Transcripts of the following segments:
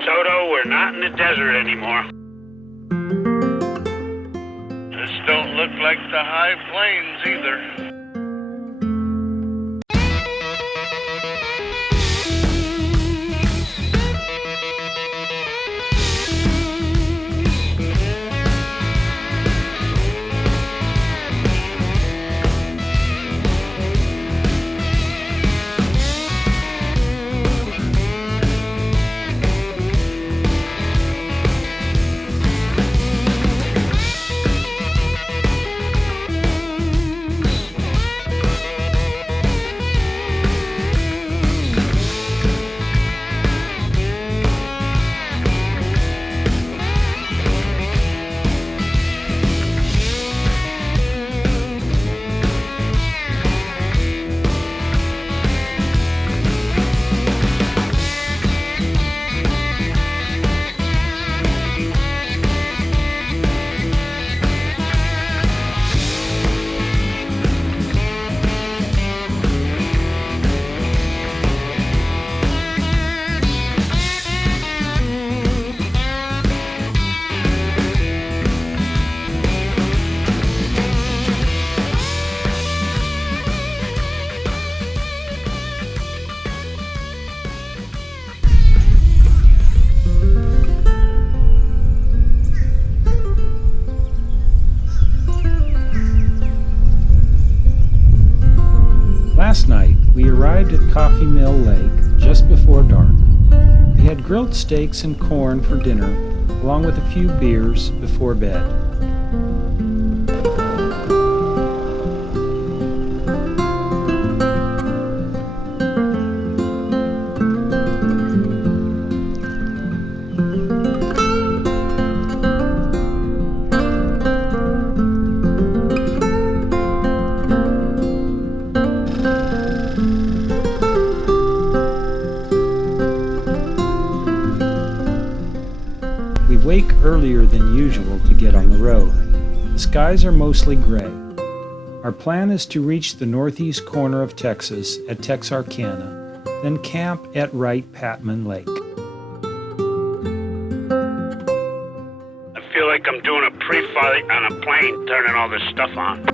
Toto, we're not in the desert anymore. This don't look like the high plains either. Last night, we arrived at Coffee Mill Lake just before dark. We had grilled steaks and corn for dinner, along with a few beers before bed. We wake earlier than usual to get on the road. The skies are mostly gray. Our plan is to reach the northeast corner of Texas at Texarkana, then camp at Wright Patman Lake. I feel like I'm doing a pre-flight on a plane, turning all this stuff on.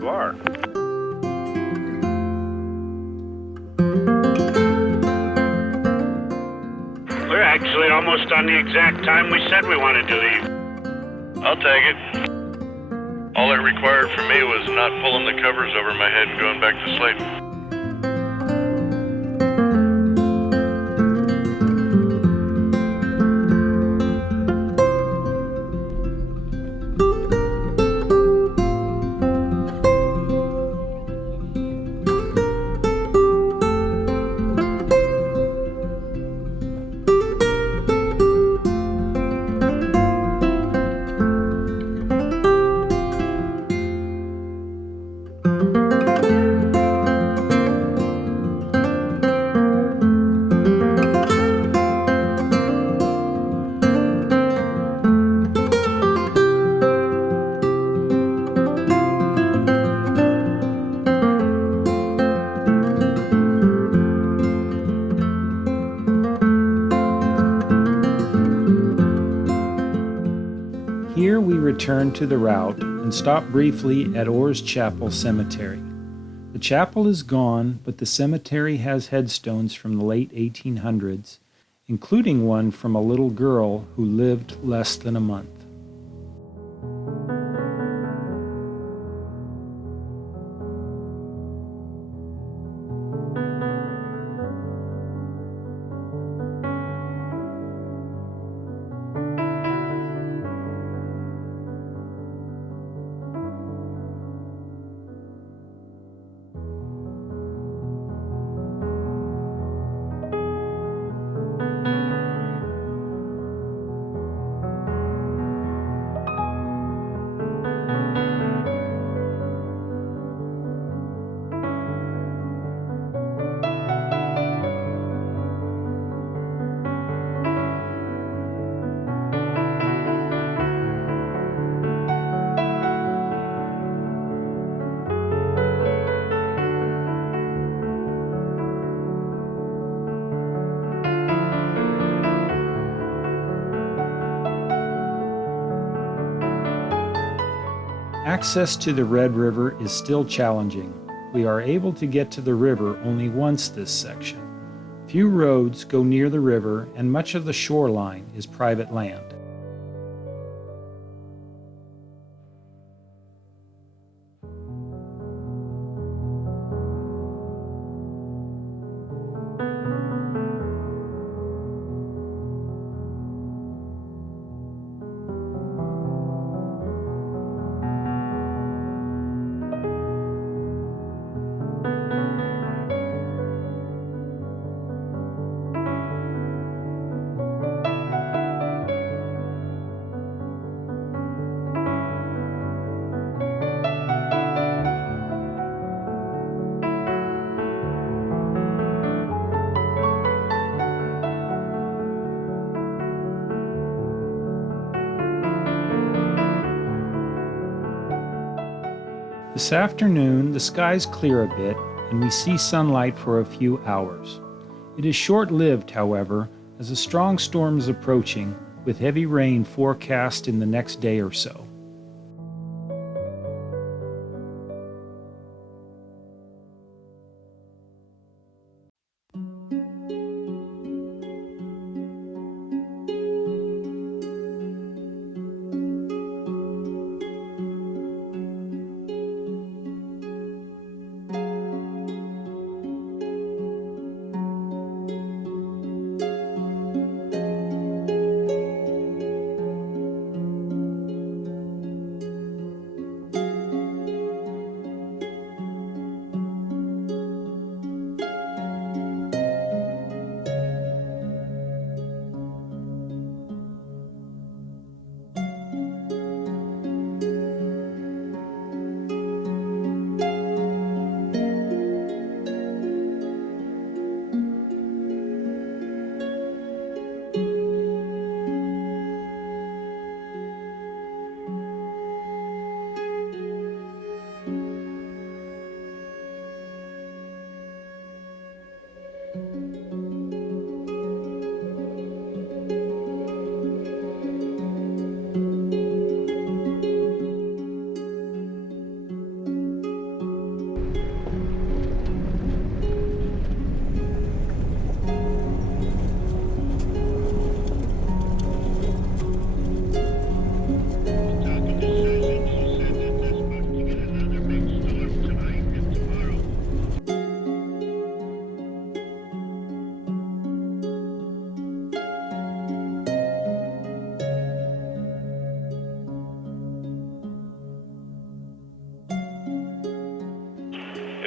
You are. We're actually almost on the exact time we said we wanted to leave. I'll take it. All it required from me was not pulling the covers over my head and going back to sleep. Here we return to the route and stop briefly at Orr's Chapel Cemetery. The chapel is gone, but the cemetery has headstones from the late 1800s, including one from a little girl who lived less than a month. Access to the Red River is still challenging. We are able to get to the river only once this section. Few roads go near the river, and much of the shoreline is private land. This afternoon, the skies clear a bit, and we see sunlight for a few hours. It is short-lived, however, as a strong storm is approaching, with heavy rain forecast in the next day or so.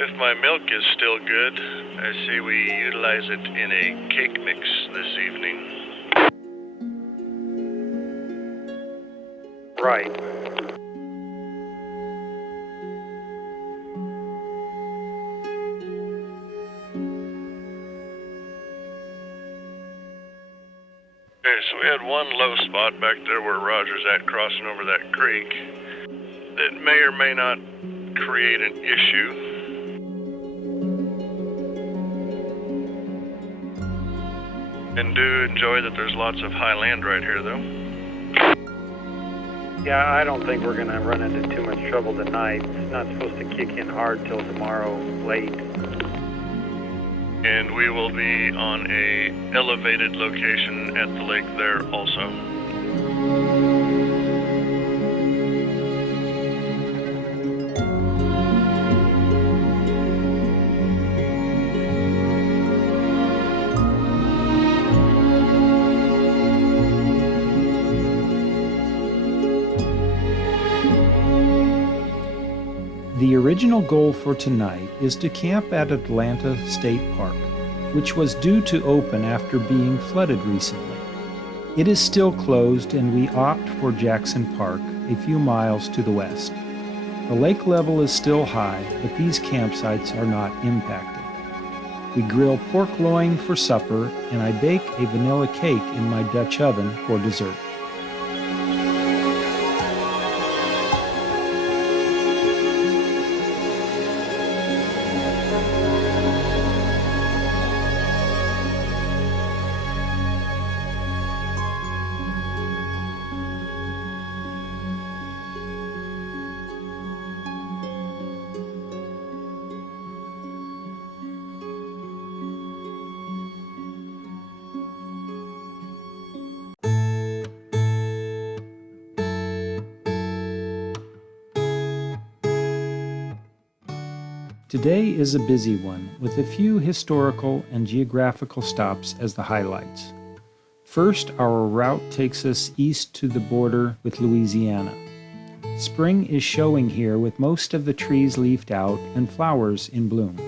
If my milk is still good, I see we utilize it in a cake mix this evening. Right. Okay, so we had one low spot back there where Roger's at crossing over that creek that may or may not create an issue. And do enjoy that there's lots of high land right here, though. Yeah, I don't think we're going to run into too much trouble tonight. It's not supposed to kick in hard till tomorrow late. And we will be on a elevated location at the lake there also. The original goal for tonight is to camp at Atlanta State Park, which was due to open after being flooded recently. It is still closed, and we opt for Jackson Park, a few miles to the west. The lake level is still high, but these campsites are not impacted. We grill pork loin for supper, and I bake a vanilla cake in my Dutch oven for dessert. Today is a busy one, with a few historical and geographical stops as the highlights. First, our route takes us east to the border with Louisiana. Spring is showing here with most of the trees leafed out and flowers in bloom.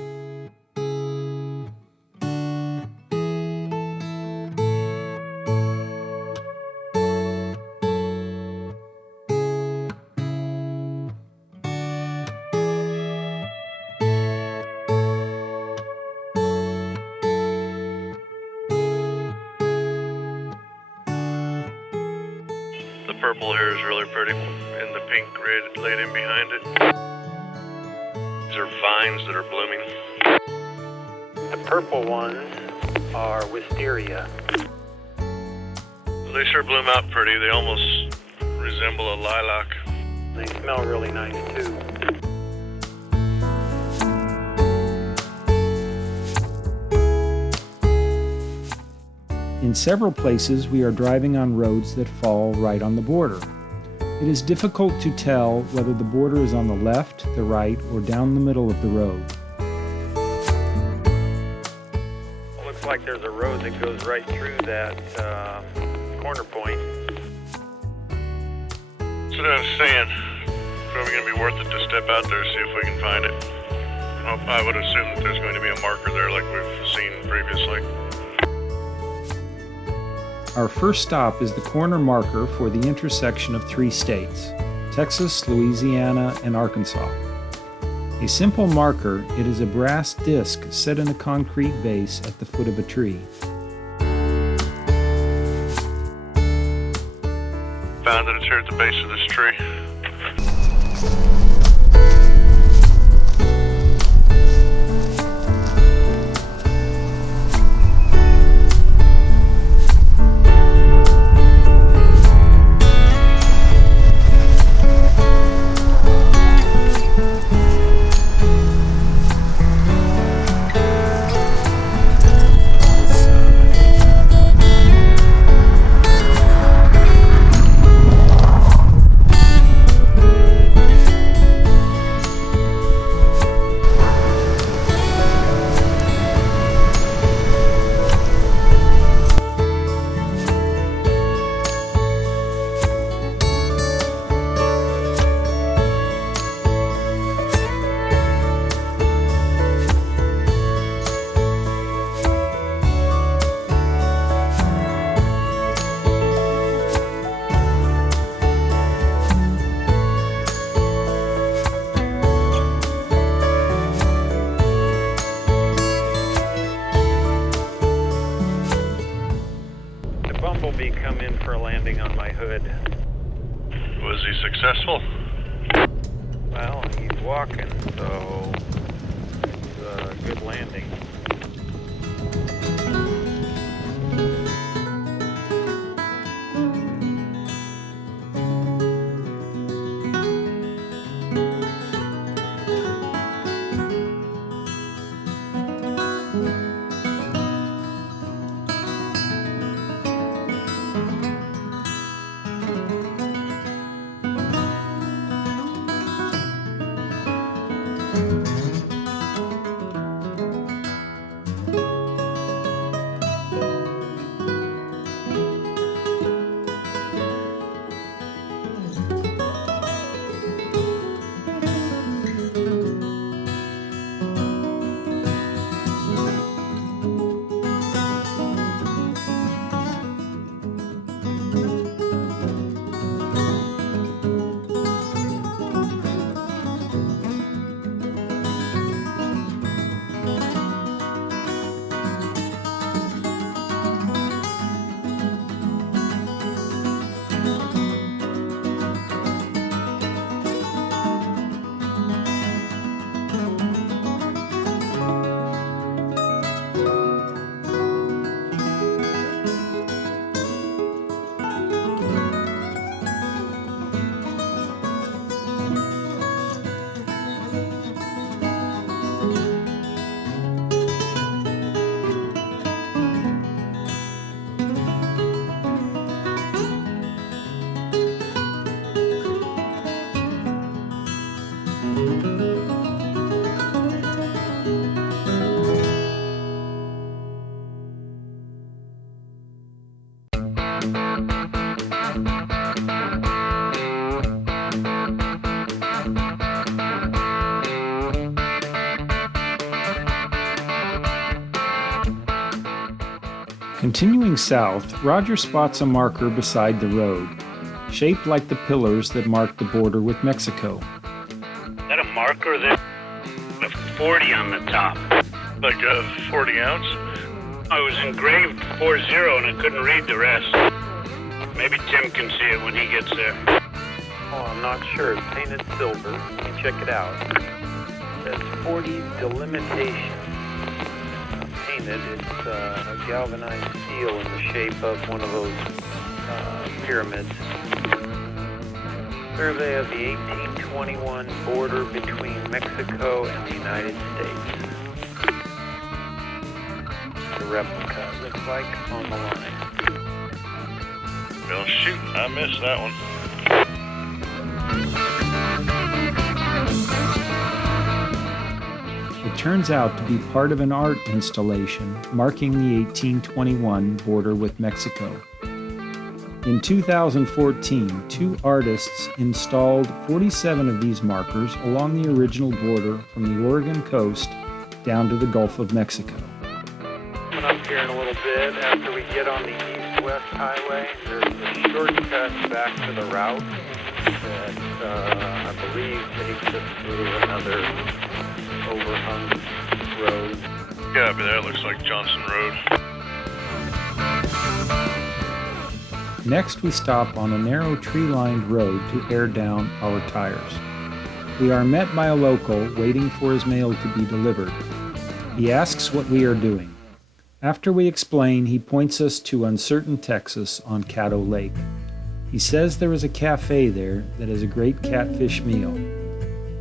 The purple here is really pretty, and the pink laid in behind it. These are vines that are blooming. The purple ones are wisteria. They sure bloom out pretty. They almost resemble a lilac. They smell really nice too. In several places, we are driving on roads that fall right on the border. It is difficult to tell whether the border is on the left, the right, or down the middle of the road. Looks like there's a road that goes right through that corner point. That's what I was saying. Probably going to be worth it to step out there and see if we can find it. I would assume that there's going to be a marker there like we've seen previously. Our first stop is the corner marker for the intersection of three states, Texas, Louisiana, and Arkansas. A simple marker, it is a brass disc set in a concrete base at the foot of a tree. Found that it's here at the base of this tree. Bumblebee come in for a landing on my hood. Was he successful? Well, he's walking, so it's a good landing. Continuing south, Roger spots a marker beside the road, shaped like the pillars that mark the border with Mexico. Is that a marker there? A 40 on the top. Like a 40 ounce? It was engraved 40 and I couldn't read the rest. Maybe Tim can see it when he gets there. Oh, I'm not sure. It's painted silver. Let me check it out. It says 40 delimitation. Painted. It's a galvanized steel in the shape of one of those pyramids. Survey of the 1821 border between Mexico and the United States. The replica looks like on the line. Well, shoot, I missed that one. It turns out to be part of an art installation marking the 1821 border with Mexico. In 2014, two artists installed 47 of these markers along the original border from the Oregon coast down to the Gulf of Mexico. Coming up here in a little bit, after we get on the east-west highway, there's a shortcut back to the route that I believe takes us through another overhung road. Yeah, but that looks like Johnson Road. Next, we stop on a narrow tree-lined road to air down our tires. We are met by a local waiting for his mail to be delivered. He asks what we are doing. After we explain, he points us to Uncertain, Texas on Caddo Lake. He says there is a cafe there that has a great catfish meal.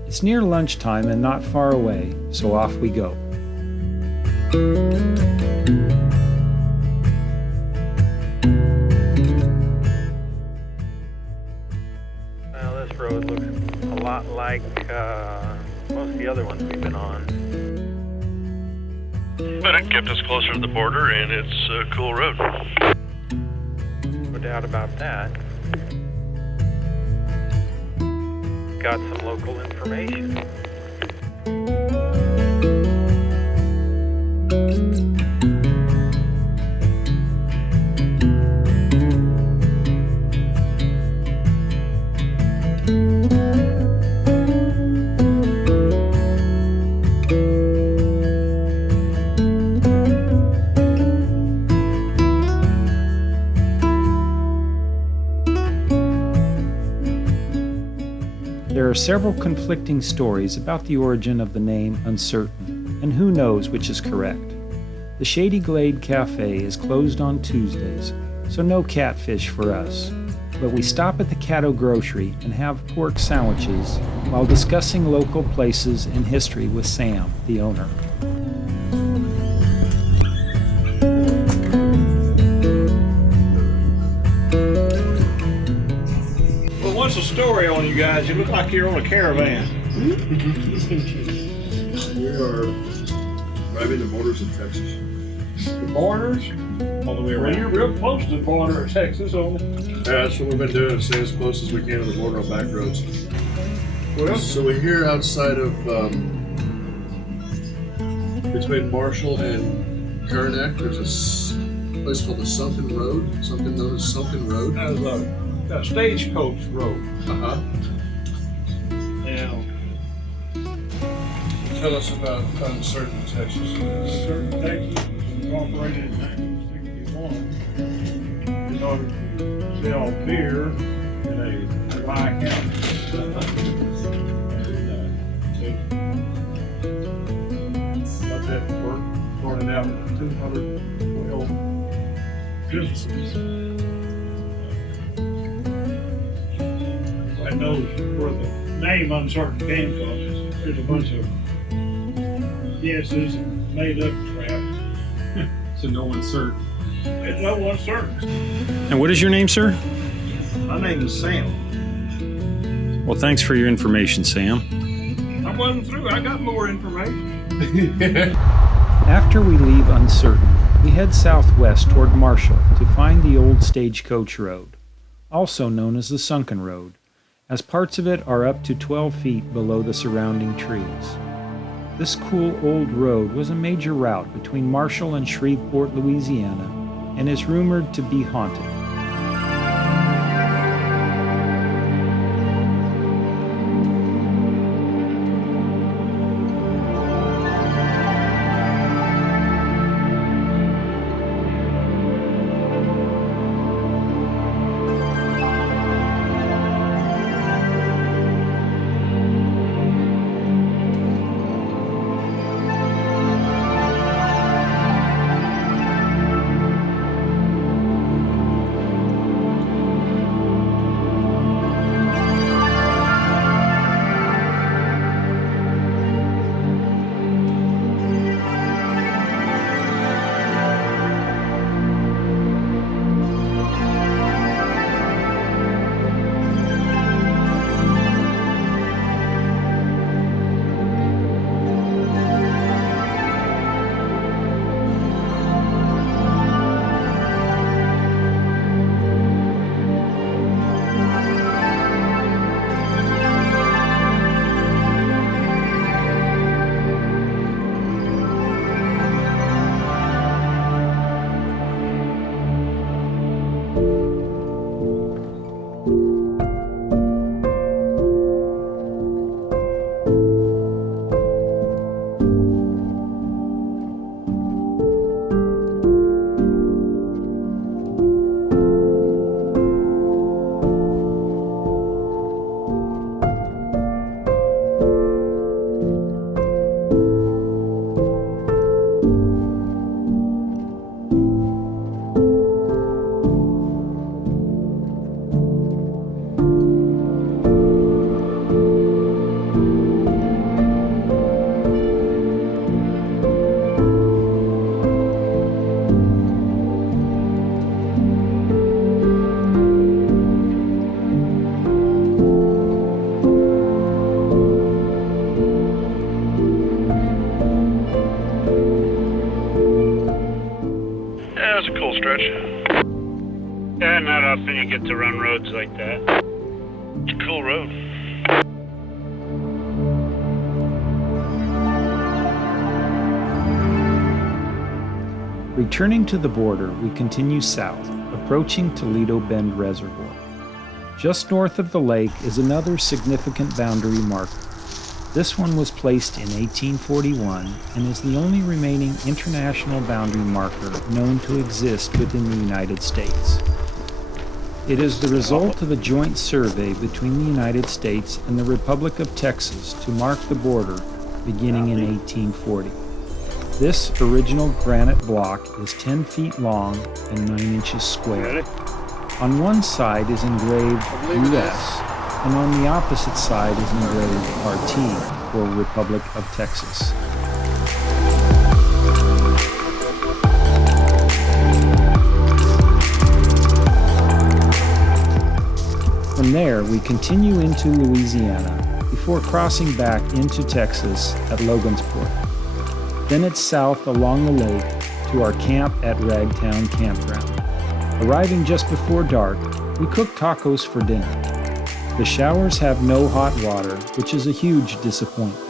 It's near lunchtime and not far away, so off we go. Well, this road looks a lot like most of the other ones we've been on. But it kept us closer to the border, and it's a cool road. No doubt about that. Got some local information. There are several conflicting stories about the origin of the name Uncertain, and who knows which is correct. The Shady Glade Cafe is closed on Tuesdays, so no catfish for us. But we stop at the Caddo Grocery and have pork sandwiches while discussing local places and history with Sam, the owner. What's the story on you guys? You look like you're on a caravan. We are driving the borders of Texas. The borders? All the way Well, around. you're real close to the border of Texas, only. Yeah, that's what we've been doing, stay as close as we can to the border on Backroads. Well, So we're here outside of, between Marshall and Karanack. There's a place called the Sunken Road, something known as Sunken Road. that's a stagecoach road. Uh-huh. Now, Tell us about Uncertain, Texas. certain Texas was incorporated in 1961 in order to sell beer in a dry county. Got that to work. Started out with 212 businesses. I knows where the name Uncertain came from. There's a bunch of guesses and made up crap. So no one's certain. It's no one certain. And what is your name, sir? My name is Sam. Well, thanks for your information, Sam. I wasn't through. I got more information. After we leave Uncertain, we head southwest toward Marshall to find the old Stagecoach Road, also known as the Sunken Road, as parts of it are up to 12 feet below the surrounding trees. This cool old road was a major route between Marshall and Shreveport, Louisiana, and is rumored to be haunted. Yeah, not often you get to run roads like that. It's a cool road. Returning to the border, we continue south, approaching Toledo Bend Reservoir. Just north of the lake is another significant boundary marker. This one was placed in 1841 and is the only remaining international boundary marker known to exist within the United States. It is the result of a joint survey between the United States and the Republic of Texas to mark the border beginning in 1840. This original granite block is 10 feet long and 9 inches square. On one side is engraved U.S., and on the opposite side is engraved RT, or Republic of Texas. From there, we continue into Louisiana before crossing back into Texas at Logansport. Then it's south along the lake to our camp at Ragtown Campground. Arriving just before dark, we cook tacos for dinner. The showers have no hot water, which is a huge disappointment.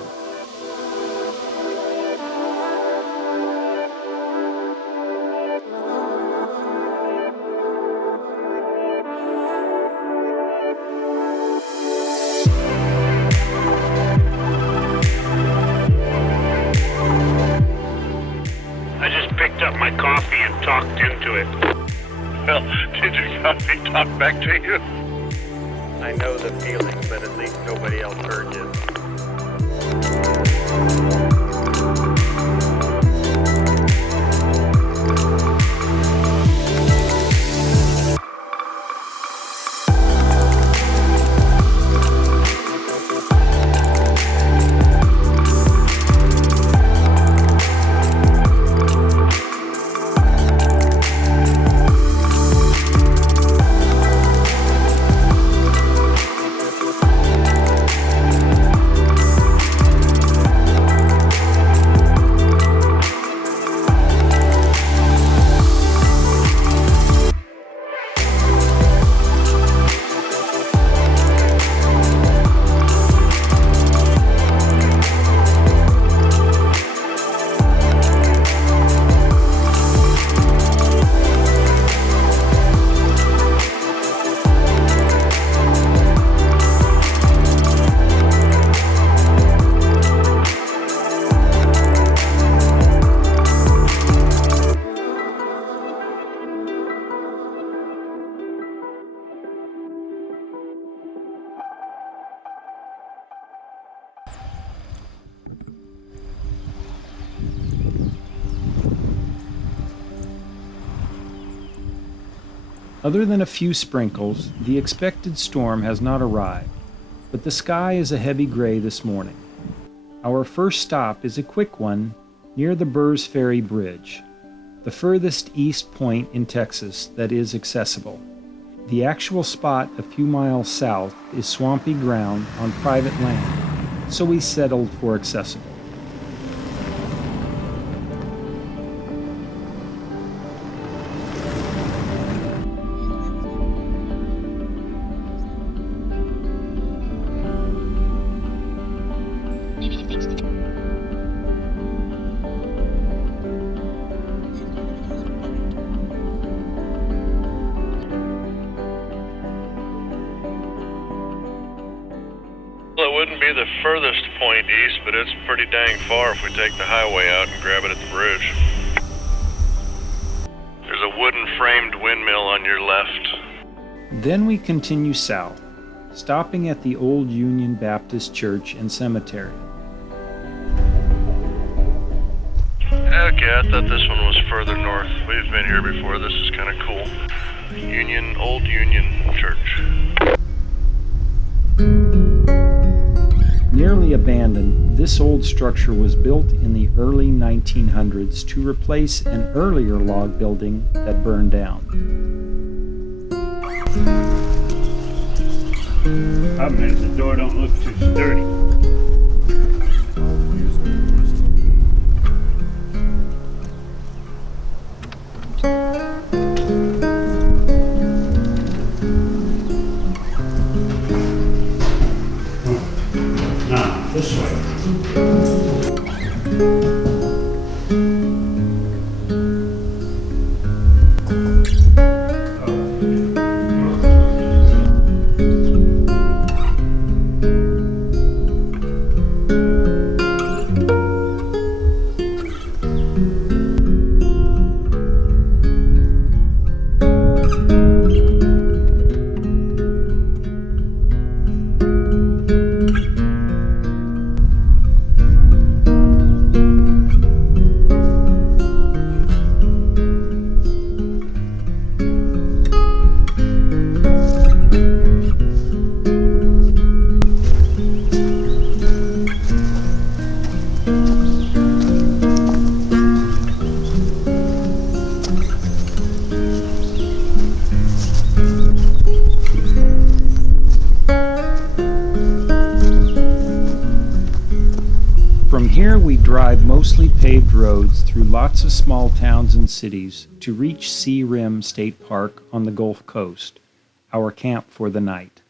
I just picked up my coffee and talked into it. Well, did your coffee talk back to you? I know the feeling, but at least nobody else heard you. Other than a few sprinkles, the expected storm has not arrived, but the sky is a heavy gray this morning. Our first stop is a quick one near the Burrs Ferry Bridge, the furthest east point in Texas that is accessible. The actual spot a few miles south is swampy ground on private land, so we settled for accessible. Well, it wouldn't be the furthest point east, but it's pretty dang far if we take the highway out and grab it at the bridge. There's a wooden framed windmill on your left. Then we continue south, stopping at the Old Union Baptist Church and Cemetery. Okay, I thought this one was further north. We've been here before. This is kind of cool. Old Union Church. Nearly abandoned, this old structure was built in the early 1900s to replace an earlier log building that burned down. I mean, the door don't look too sturdy. Now, this way. From here we drive mostly paved roads through lots of small towns and cities to reach Sea Rim State Park on the Gulf Coast, our camp for the night.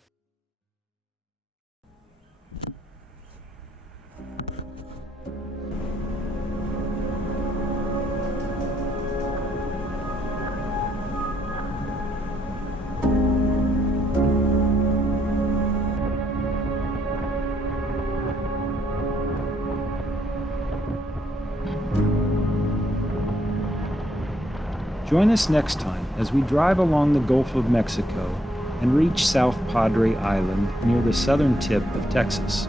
Join us next time as we drive along the Gulf of Mexico and reach South Padre Island near the southern tip of Texas.